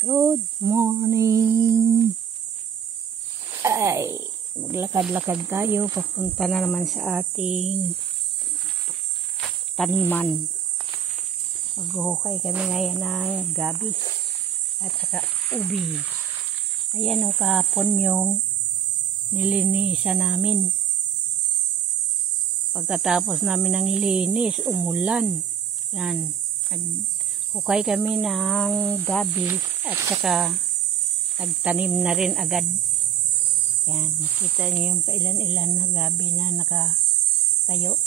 Good morning. Ay, maglakad-lakad tayo. Papunta na naman sa ating taniman. Maghuhukay kami ngayon ng gabi at saka ubi. Ayan o, kahapon yung nilinisan namin. Pagkatapos namin ng linis, umulan. Yan, hukay kami ng gabi at saka nagtanim na rin agad. Yan, nakita niyo yung pailan-ilan na gabi na nakatayo.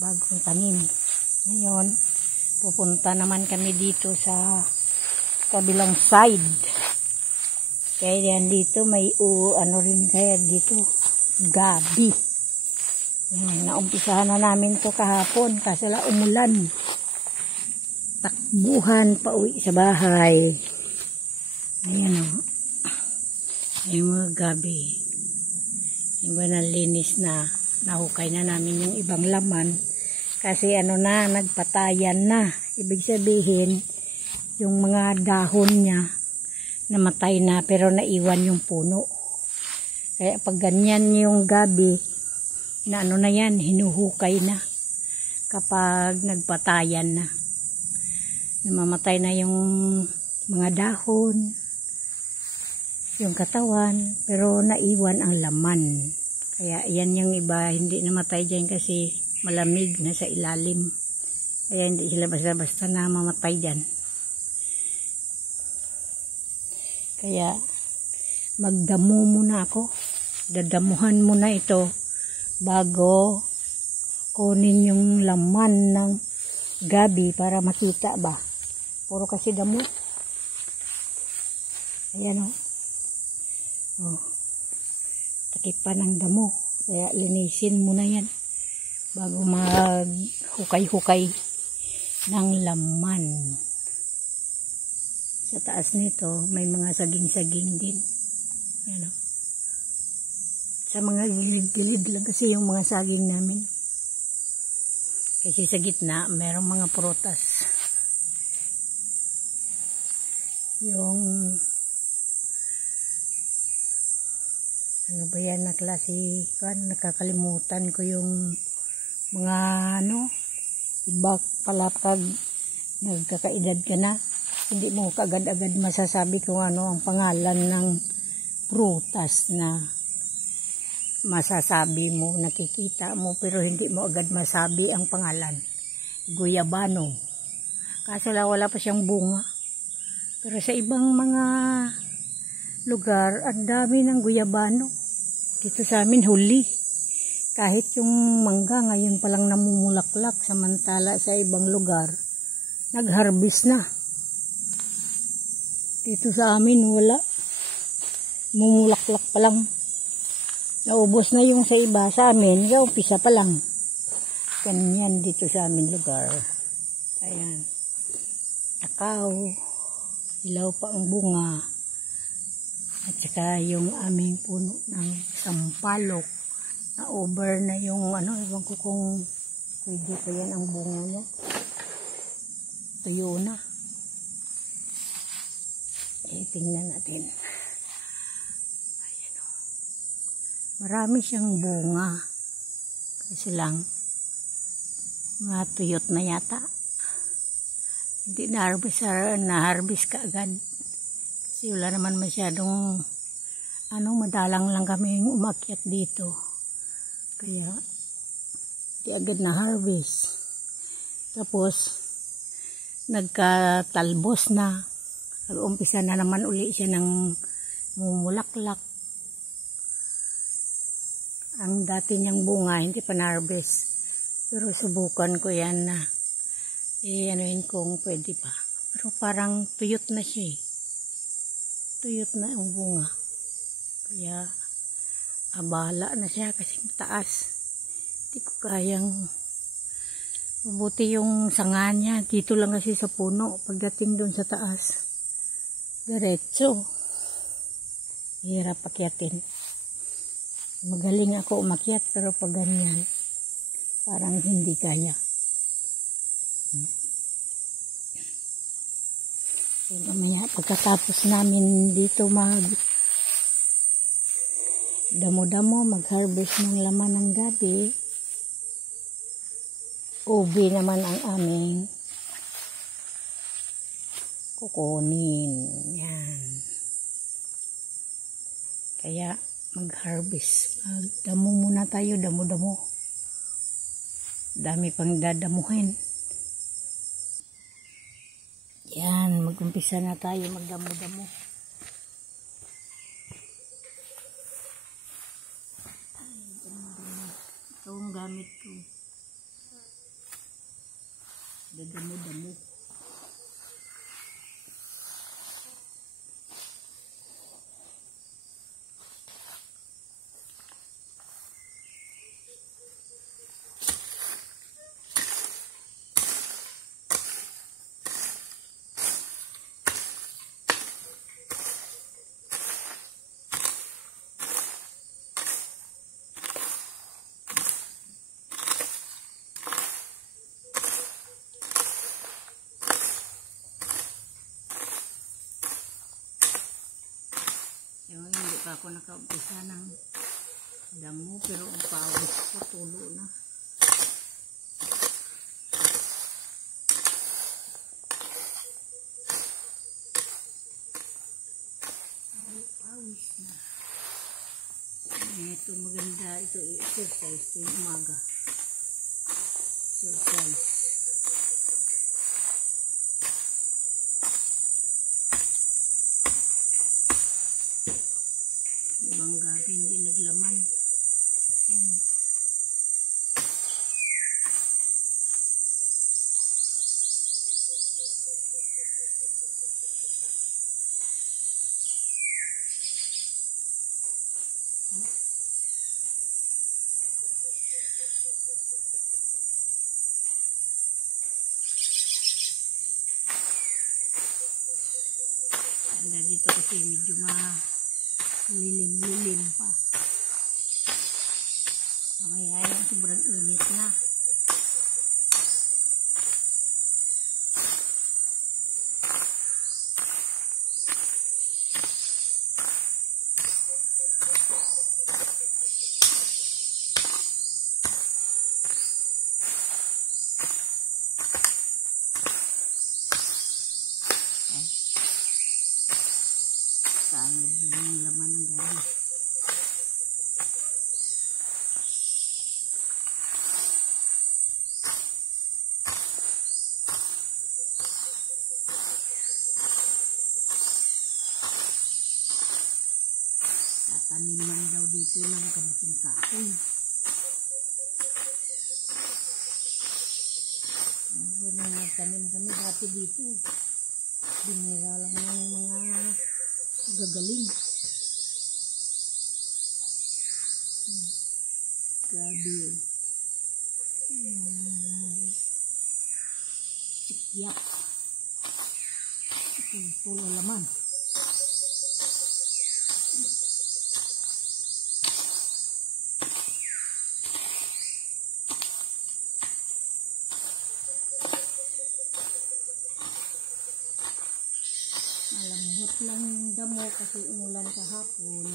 Bagong tanim. Ngayon, pupunta naman kami dito sa kabilang side. Kaya yan dito may ano rin kaya dito, gabi. Yan, naumpisahan na namin to kahapon kasi la umulan. Takbuhan pa uwi sa bahay. Ayan o. Yung mga gabi. Yung mga linis na. Nahukay na namin yung ibang laman. Kasi ano na, nagpatayan na. Ibig sabihin, yung mga dahon niya, namatay na pero naiwan yung puno. Kaya pag ganyan yung gabi, na ano na yan, hinuhukay na. Kapag nagpatayan na. Namamatay na yung mga dahon, yung katawan, pero naiwan ang laman. Kaya yan yung iba, hindi namatay dyan kasi malamig na sa ilalim. Kaya hindi sila basta-basta na mamatay dyan. Kaya magdamo muna ako. Dadamuhan muna ito bago kunin yung laman ng gabi para makita ba. Puro kasi damo. Ayan o. Oh. Takip pa ng damo. Kaya linisin muna yan. Bago maghukay-hukay ng laman. Sa taas nito, may mga saging-saging din. Ayan o. Sa mga gilid-gilid lang kasi yung mga saging namin. Kasi sa gitna, merong mga prutas. Yung ano ba yan na klase, nakakalimutan ko yung mga ano, iba pala pag nagkakaedad ka na, hindi mo kaagad-agad masasabi kung ano ang pangalan ng prutas na masasabi mo, nakikita mo pero hindi mo agad masabi ang pangalan. Guyabano. Kaso wala pa siyang bunga. Pero sa ibang mga lugar, ang dami ng guyabano. Dito sa amin, huli. Kahit yung mangga ngayon palang namumulaklak, samantala sa ibang lugar, nag-harvest na. Dito sa amin, wala. Mumulaklak pa lang. Naubos na yung sa iba. Sa amin, umpisa pa lang. Ganyan dito sa amin lugar. Ayan. Takaw. Ilaw pa ang bunga. At saka yung aming puno ng sampalok. Na-over na yung ano, ewan ko kung pwede pa yan ang bunga niya. Tuyo na. Tingnan natin. Ayan o. Marami siyang bunga. Kasi lang, mga tuyot na yata. Hindi na-harvest ka agad. Kasi wala naman masyadong madalang lang kami umakyat dito. Kaya hindi agad na-harvest. Tapos nagkatalbos na. Nag-umpisa na naman uli siya ng mumulaklak. Ang dati niyang bunga hindi pa na-harvest. Pero subukan ko yan na anuin kung pwede pa. Pero parang tuyot na siya. Tuyot na ang bunga. Kaya abala na siya kasi mataas. Hindi ko kayang mabuti yung sanga niya. Dito lang kasi sa puno. Pagdating doon sa taas, diretso. Hirap akyatin. Magaling ako umakyat pero pag ganyan, parang hindi kaya. So, mamaya pagkatapos namin dito damo-damo, mag-harvest ng laman ng gabi, ubi naman ang aming kukunin. Yan. Kaya mag-harvest. Magdamo muna tayo, damo-damo. Dami pang dadamuhin. Yan, mag-umpisa na tayo magdamo-damo. Ito ang gamit ko. Dadamo-damo. Hindi pa ako nakaumpisa ng damo, pero ang pawis ko tulo na. Pawis na. Ito maganda, ito exercise, ito yung umaga. Exercise. Ibang gabi hindi naglaman. Ayan. Dito kasi medyo lilim pa. Mamaya yung sobrang init na. Sayad yung laman ng gabi. Tatanim man daw dito ng kamuting kahoy. Tanim kami dati dito. Binira lang ng mga gagaling. Gabi. Sikyak. Ito tulo laman. Malambot lang yung damo kasi umulan kahapon.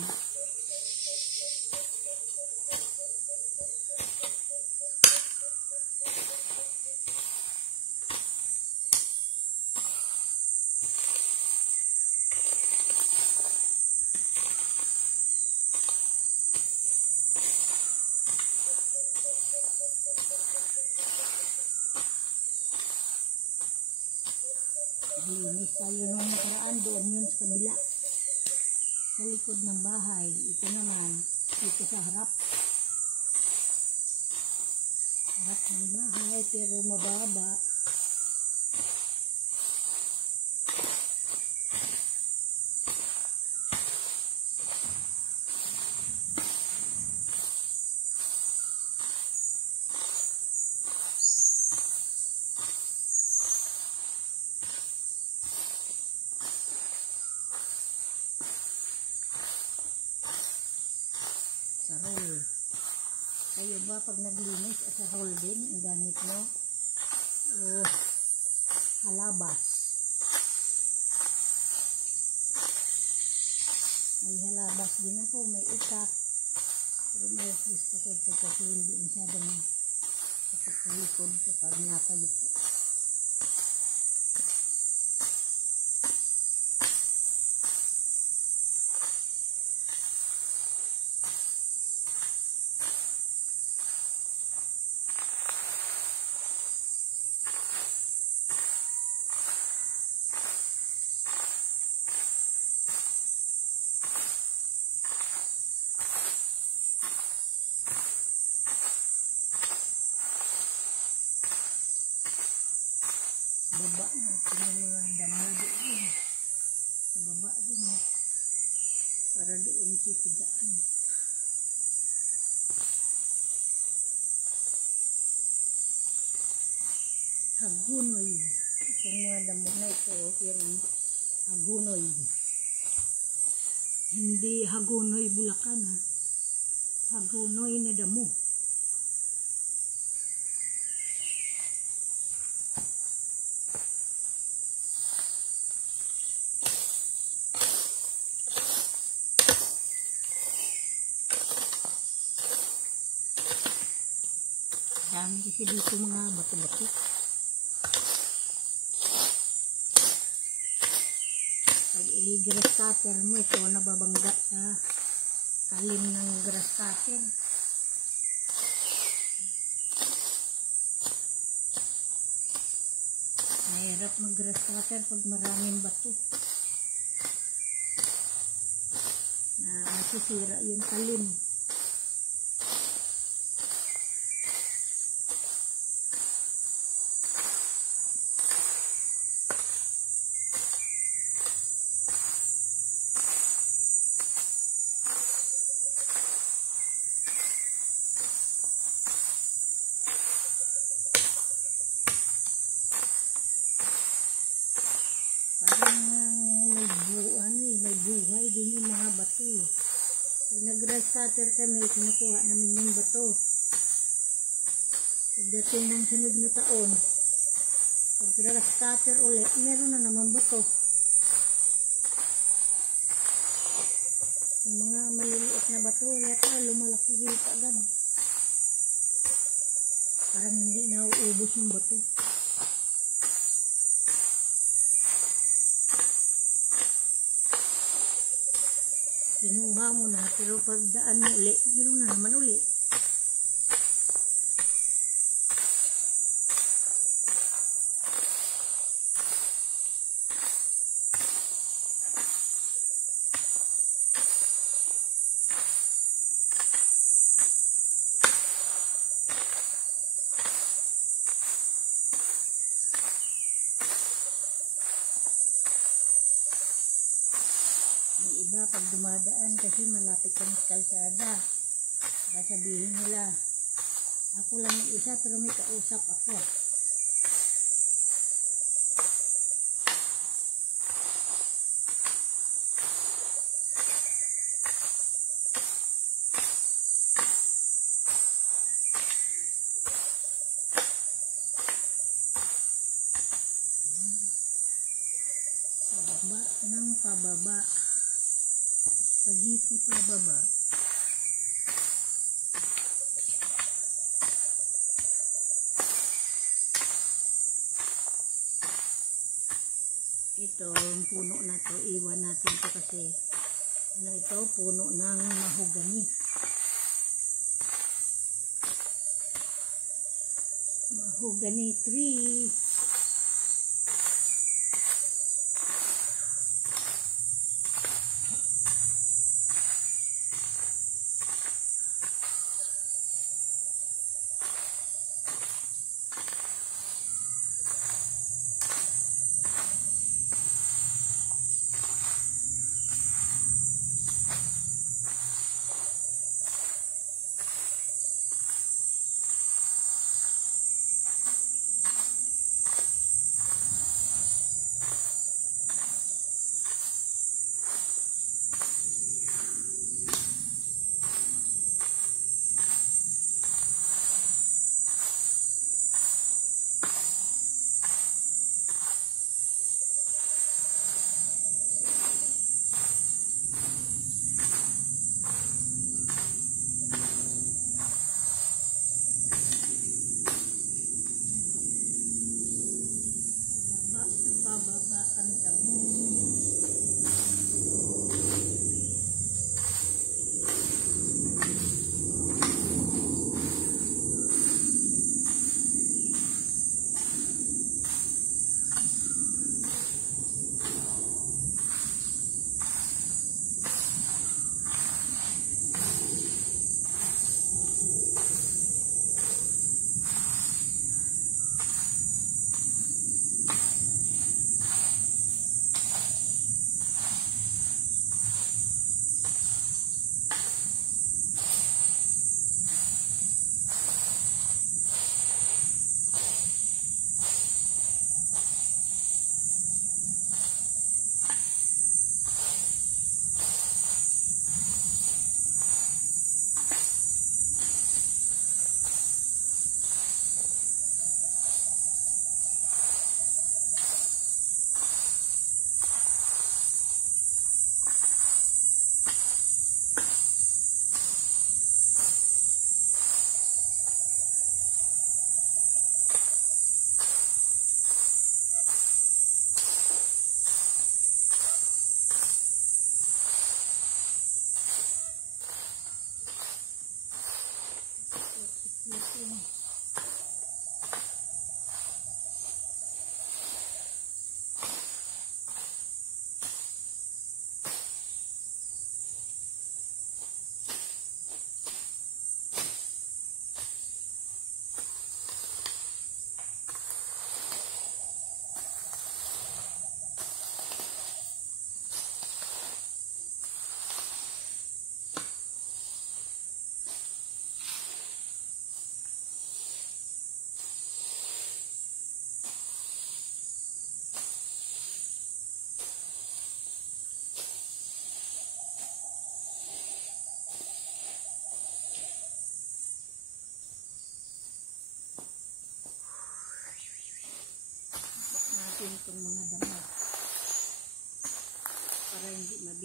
Linis tayo nung nakaraan doon yun sa kabila. Sa likod ng bahay. Ito naman. Dito sa harap. Harap ng bahay pero mababa. Sa roll. Kayo ba pag naglinis sa roll din ang gamit mo? O halabas. May halabas din ako, may utak. Pero may gusto ko ito kasi hindi masyadong sakit sa likod kapag nakayupo. Baba natin yung mga damo doon. Sa baba din. Para doon sisigaan. Hagunoy. Itong mga damo na ito, yan ang hagunoy. Hindi hagunoy Bulacan ha. Hagunoy na damo. Dami kasi dito mga bato-bato. Pag i-grass cutter mo, ito nababangga sa talim ng grass cutter. Mahirap mag-grass cutter pag maraming bato. Masisira yung talim. May buhay din yung mga bato. Pag nag-grass cutter kami, kinukuha namin yung bato. Pagdating ng sunod na taon, pag grass cutter ulit, meron na naman bato. Yung mga maliliit na bato, yata lumalaki higit agad. Parang hindi na uubos yung bato. Kinuha mo na, pero pag daan mo uli, meron na naman uli. Iba pag dumadaan kasi malapit kang kalsada, sasabihin nila ako lang yung isa pero may kausap ako. Pababa ng pababa, pagiti pababa. Ito, yung puno na to, iwan natin to kasi ano ito, puno ng mahogany. Mahogany tree.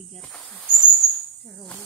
mabigat sa roll.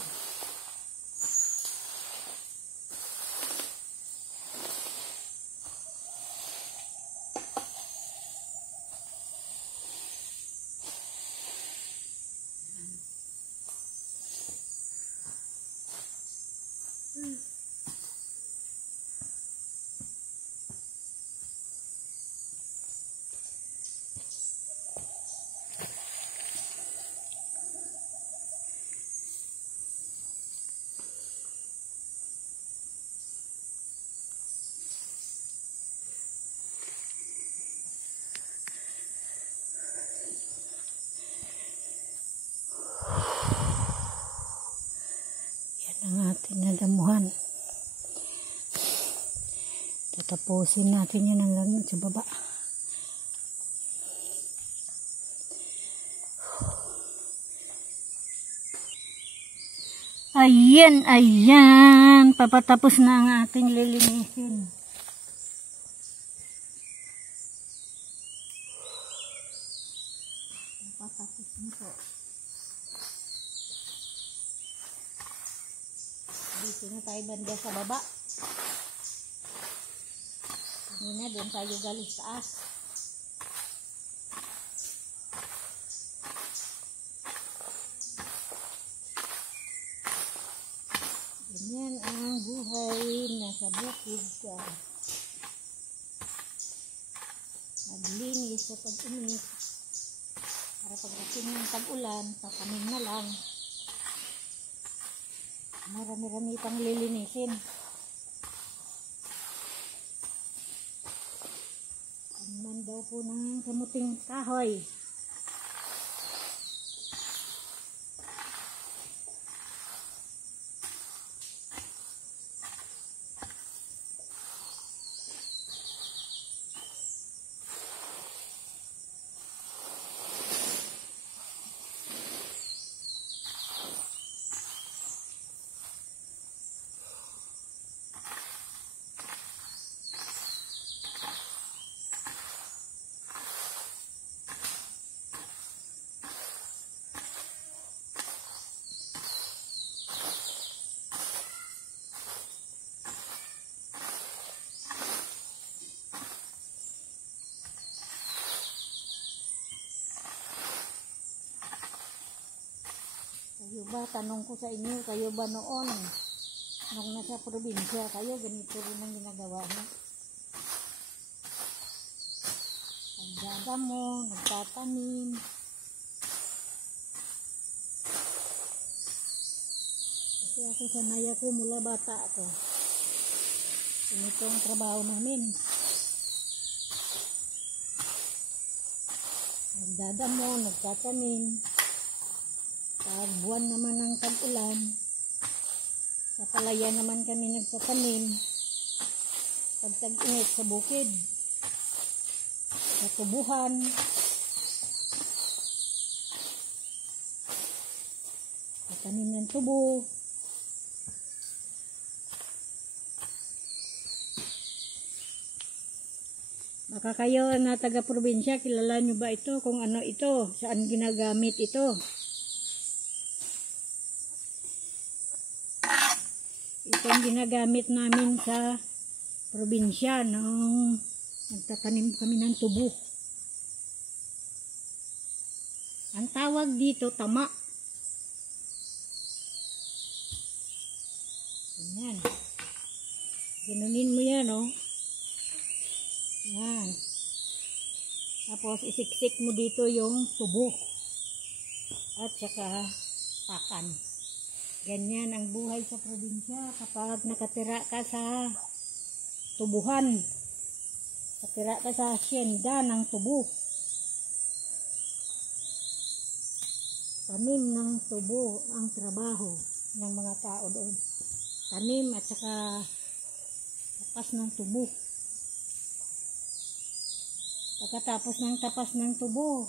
Ang ating nadamuhan. Tatapusin natin yan hanggang sa baba. Ayan, ayan. Papatapos na ang ating lilinisin. Papatapos nito. Dito na tayo banda sa baba. Kanina doon tayo galing sa taas. Ganyan ang buhay nasa bukid ka. Naglinis sa pag-init. Para pagdating ng tag-ulan, tatanim na lang. Marami-rami pang lilinisin. Naman daw po ng kamuting kahoy. Kayo ba, tanong ko sa inyo, kayo ba noon, nung nasa probinsya, kayo ganito rin ang ginagawa mo? Nagdadamo, nagtatanim. Kasi ako sanay ako mula bata ako. Ganito ang trabaho namin. Nagdadamo, nagtatanim. Pag buwan naman ng tag-ulan, sa palaya naman kami nagtatanim. Pag tag-init sa bukid, sa tubuhan, tatanim ng tubo. Baka kayo na taga-probinsya, kilala nyo ba ito? Kung ano ito? Saan ginagamit ito? Ito ang ginagamit namin sa probinsya nung nagtatanim kami ng tubo. Ang tawag dito, tama. Ayan. Ganunin mo yan, oh. Ayan. Tapos isiksik mo dito yung tubo. At saka pakan. Ganyan ang buhay sa probinsya kapag nakatira ka sa tubuhan. Nakatira ka sa hacienda ng tubo. Tanim ng tubo ang trabaho ng mga tao doon. Tanim at saka tapas ng tubo. Pagkatapos ng tapas ng tubo,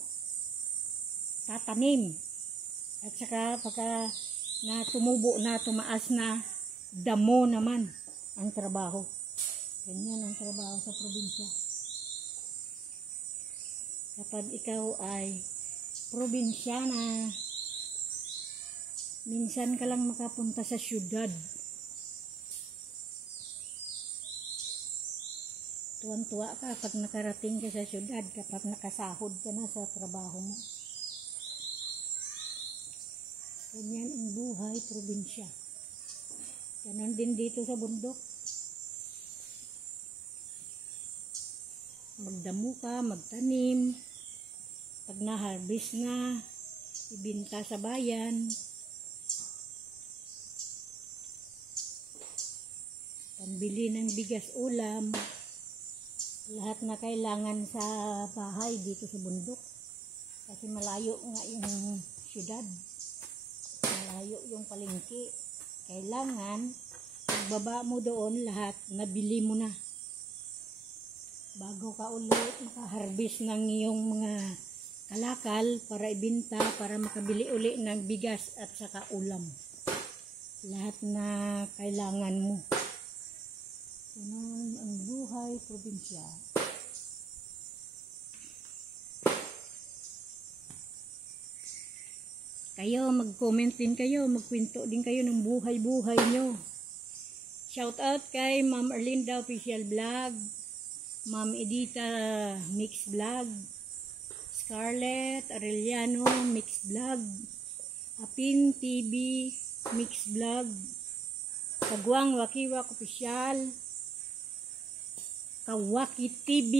tatanim. At saka pagka na tumubo na, tumaas na, damo naman ang trabaho. Ganyan ang trabaho sa probinsya. Kapag ikaw ay probinsyana, Minsan ka lang makapunta sa syudad. Tuwang-tuwa ka pag nakarating ka sa syudad, kapag nakasahod ka na sa trabaho mo. Ganyan ang buhay probinsya. Ganon din dito sa bundok. Magdamo ka, magtanim. Pag na-harvest na, ibinta sa bayan. Pambili ng bigas ulam. Lahat na kailangan sa bahay dito sa bundok. Kasi malayo nga yung syudad. Malayo yung palengke. Kailangan, pagbaba mo doon, lahat nabili mo na. Bago ka ulit makaharvest ng iyong mga kalakal para ibinta, para makabili ulit ng bigas at saka ulam. Lahat na kailangan mo. Ganun ang buhay probinsya. Kayo, mag-comment din kayo, magkwento din kayo ng buhay-buhay nyo. Shout out kay Ma'am Erlinda Official Vlog, Ma'am Edita Mix Vlog, Scarlett Arellano Mix Vlog, Apin TV Mix Vlog, Kagwang Wakiwak Official, Kawaki TV,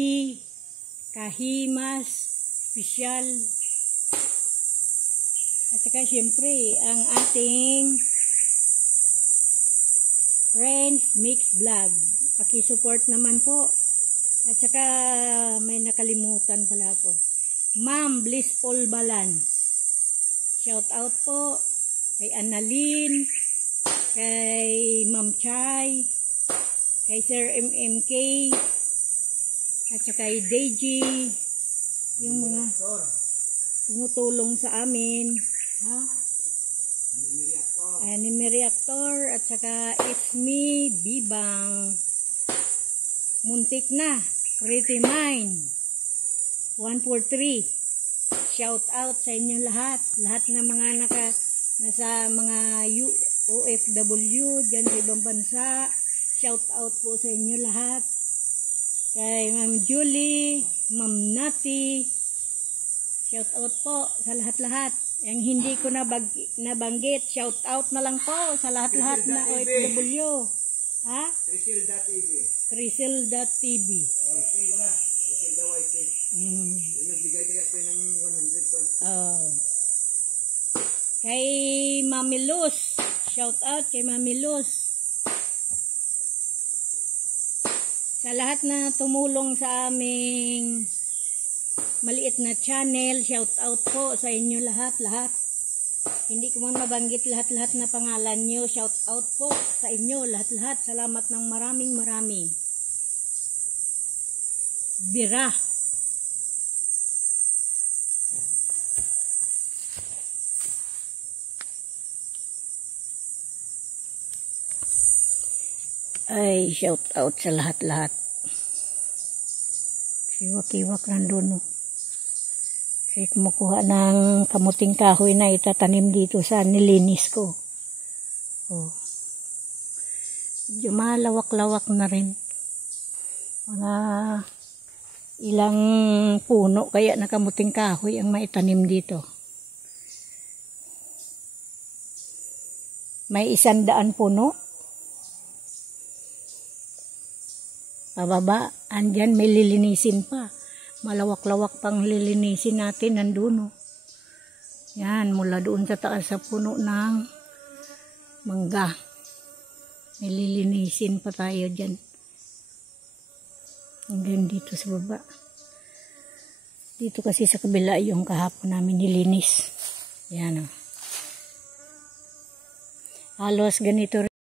Kahimas Official, at saka syempre ang ating Friends Mix Vlog. Paki-support naman po. At saka may nakalimutan pala ako. Ma'am Blissful Balance. Shout out po kay Annalyn, kay Ma'am Chay, kay Sir MMK, at saka kay Deji, yung mga tumutulong sa amin. Ha? Anime Reactor, at saka It's Me, Bibang, Muntik na, Pretty Mind, 143. Shout out sa inyo lahat. Lahat na mga nasa mga OFW dyan sa ibang bansa. Shout out po sa inyo lahat. Kay Ma'am Julie, Ma'am Nati. Shout out po sa lahat-lahat. Yang hindi ko nabanggit, shout out na lang po sa lahat-lahat na OFW. Ha? Crisel.tv. Crisel.tv. Yung nagbigay kaya po ng 100 po. Oh. Kay Mami Luz. Shout out kay Mami Luz. Sa lahat na tumulong sa aming maliit na channel, shout out po sa inyo lahat. Hindi ko man mabanggit lahat na pangalan nyo. Shout out po sa inyo lahat. Salamat ng maraming. Bira. Ay, shout out sa lahat. Kiwak-kiwak nandun, no. Kasi kumukuha ng kamuting kahoy na itatanim dito sa nilinis ko. Oh. Medyo malawak-lawak na rin. Mga ilang puno kaya na kamuting kahoy ang maitanim dito. May 100 puno. Pababa, andyan may lilinisin pa. Malawak-lawak pang lilinisin natin nandun. Yan, mula doon sa taas sa puno ng mangga. May lilinisin pa tayo dyan. Hanggang dito sa baba. Dito kasi sa kabila yung kahapon namin nilinis. Yan o. Halos ganito rin.